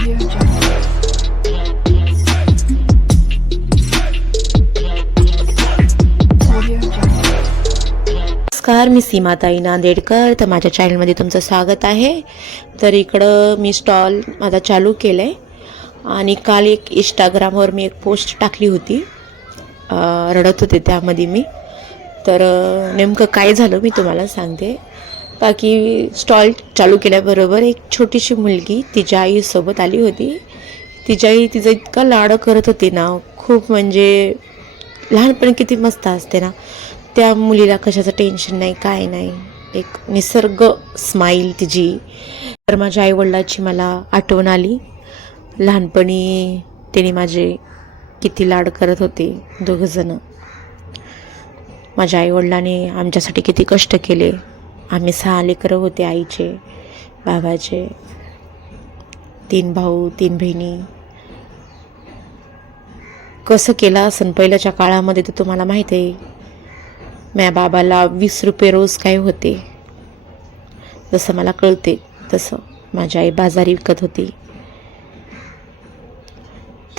नमस्कार मी सीमाताई नांदेडकर. तर माझ्या चॅनलमध्ये तुमचं स्वागत आहे. तर इकडं मी स्टॉल माझा चालू केलं आहे आणि काल एक इंस्टाग्रामवर मी एक पोस्ट टाकली होती. रडत होते त्यामध्ये मी. तर नेमकं काय झालं मी तुम्हाला सांगते. बाकी स्टॉल चालू केल्याबरोबर एक छोटीशी मुलगी तिच्या आईसोबत आली होती. तिच्या आई तिचं इतका लाड करत होती ना खूप म्हणजे लहानपणी किती मस्त असते ना. त्या मुलीला कशाचं टेन्शन नाही काय नाही. एक निसर्ग स्माईल तिची. तर माझ्या आईवडिलाची मला आठवण आली. लहानपणी त्यांनी माझे किती लाड करत होते दोघंजणं माझ्या आईवडिलांनी आमच्यासाठी किती कष्ट केले. आम्ही सहा लेकरं होते आईचे बाबाचे. तीन भाऊ तीन बहिणी. कसं केलं असन पहिल्याच्या काळामध्ये तर तुम्हाला माहीत आहे. माझ्या बाबाला वीस रुपये रोज काय होते? जसं मला कळते तसं माझी आई बाजारी विकत होती.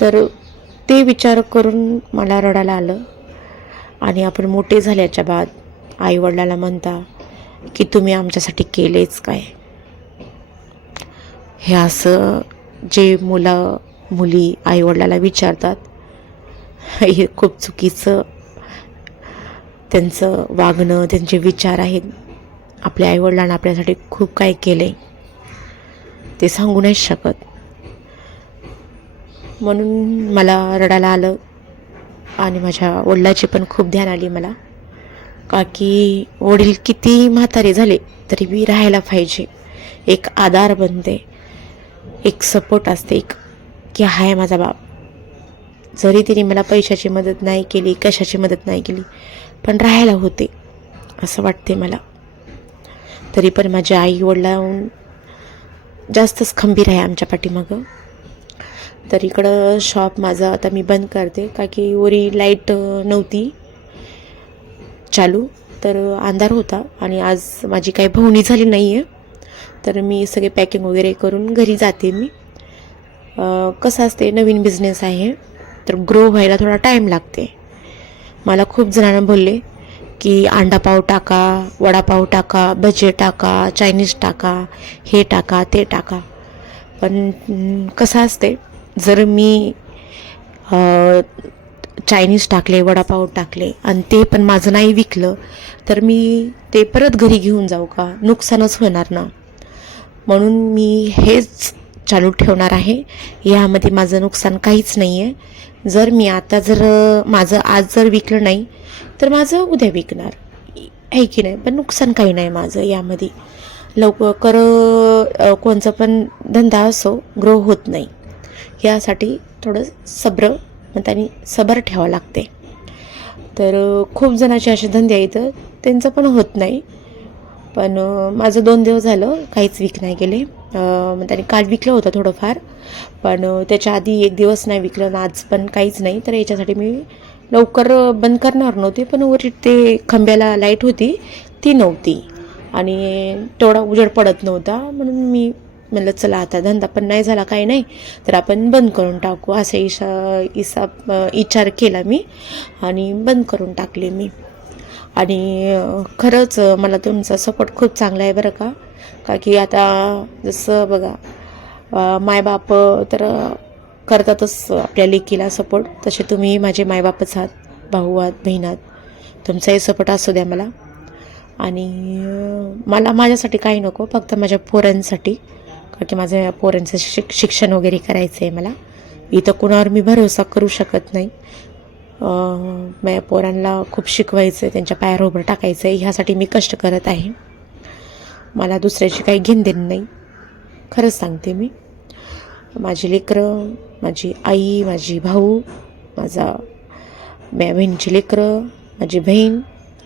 तर ते विचार करून मला रडायला आलं. आणि आपण मोठे झाल्याच्या बाद आईवडिलाला म्हणता की तुम्ही आमच्यासाठी केलेच काय? हे असं जे मुलं मुली आईवडिलाला विचारतात हे खूप चुकीचं त्यांचं वागणं त्यांचे विचार आहेत. आपल्या आईवडिलांना आपल्यासाठी खूप काय केले ते सांगू नाही शकत. म्हणून मला रडायला आलं आणि माझ्या वडिलाची पण खूप ध्यान आली मला. काकी वडील किती म्हातारे झाले तरी मी राहायला पाहिजे. एक आधार बनते. एक सपोर्ट असते. एक की हाय माझा बाप. जरी तिने मला पैशाची मदत नाही केली कशाची मदत नाही केली पण राहायला होते. असं वाटते मला. तरी पण माझ्या आई वडिलाहून जास्तच खंबीर आहे आमच्या पाठीमागं. तर इकडं शॉप माझं आता मी बंद करते. का की वरी लाइट नव्हती. चालू. तर अंधार होता आणि आज माझी काही भवणी झाली नाही आहे तर मी सगळे पॅकिंग वगैरे करून घरी जाते मी. कसं असते नवीन बिझनेस आहे. तर ग्रो व्हायला थोडा टाईम लागते. मला खूप जणांना बोलले की अंडापाव टाका वडापाव टाका भजे टाका चायनीज टाका हे टाका ते टाका. पण कसं असते जर मी चायनीज टाकले वडापाव टाकले आणि ते पण माझं नाही विकलं तर मी ते परत घरी घेऊन जाऊ का? नुकसानच होणार ना? म्हणून मी हेच चालू ठेवणार आहे. यामध्ये माझं नुकसान काहीच नाही आहे जर मी आता जर माझं आज जर विकलं नाही तर माझं उद्या विकणार. आहे की नाही? पण नुकसान काही नाही माझं यामध्ये. लवकर कोणचा पण धंदा असो ग्रो होत नाही. यासाठी थोडं सब्र मग त्यांनी सबर ठेवावं लागते. तर खूप जणाचे असे धंदे आहेत त्यांचं पण होत नाही. पण माझं दोन दिवस झालं काहीच विक नाही गेले मग त्याने काल विकलं होतं थोडंफार. पण त्याच्या आधी एक दिवस नाही विकलं आणि आज पण काहीच नाही. तर याच्यासाठी मी लवकर बंद करणार नव्हते पण वरती ते खांब्याला लाइट होती ती नव्हती. आणि तेवढा उजेड पडत नव्हता. म्हणून मी म्हणलं चला आता धंदा पण नाही झाला काही नाही. तर आपण बंद करून टाकू असा इशा इसा विचार केला मी आणि बंद करून टाकले मी. आणि खरंच मला तुमचा सपोर्ट खूप चांगला आहे बरं का. का की आता जसं बघा मायबाप तर करतातच आपल्या लेकीला सपोर्ट तसे तुम्ही माझे मायबापच आहात भाऊ आहात बहीण आहात. तुमचाही सपोर्ट असू द्या मला. आणि मला माझ्यासाठी काही नको फक्त माझ्या पोरांसाठी. का की माझ्या पोरांचं शिक शिक्षण वगैरे करायचं आहे मला. इथं कुणावर मी भरोसा करू शकत नाही. माझ्या पोरांना खूप शिकवायचं आहे त्यांच्या पायावर उभं टाकायचं आहे ह्यासाठी मी कष्ट करत आहे. मला दुसऱ्याची काही घेणदेण नाही. खरंच सांगते मी. माझी लेकरं माझी आई माझी भाऊ माझा माझ्या बहिणीची लेकरं माझी बहीण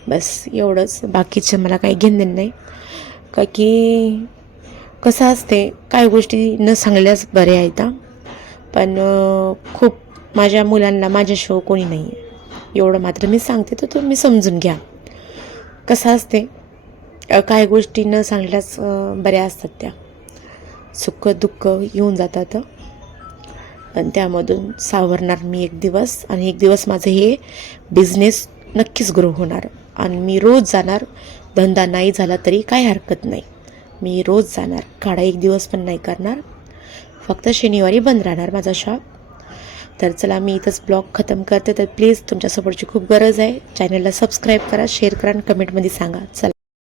बस एवढंच. बाकीचं मला काही घेणं नाही. का की कसं असते काय गोष्टी न सांगल्याच बऱ्या आहेत पण खूप माझ्या मुलांना माझ्याशिवाय कोणी नाही आहे एवढं मात्र मी सांगते तर तुम्ही समजून घ्या. कसं असते काय गोष्टी न सांगल्याच बऱ्या असतात त्या. सुख दुःख येऊन जातात. पण त्यामधून सावरणार मी एक दिवस आणि एक दिवस माझं हे बिझनेस नक्कीच ग्रो होणार. आणि मी रोज जाणार धंदा नाही झाला तरी काही हरकत नाही. मी रोज जाणार. काढा एक दिवस पण नाही करणार. फक्त शनिवारी बंद राहणार माझा शॉप तर चला मी इथंच ब्लॉग खतम करते. तर प्लीज तुमच्या सपोर्टची खूप गरज आहे. चॅनलला सबस्क्राईब करा शेअर करा आणि कमेंटमध्ये सांगा. चला.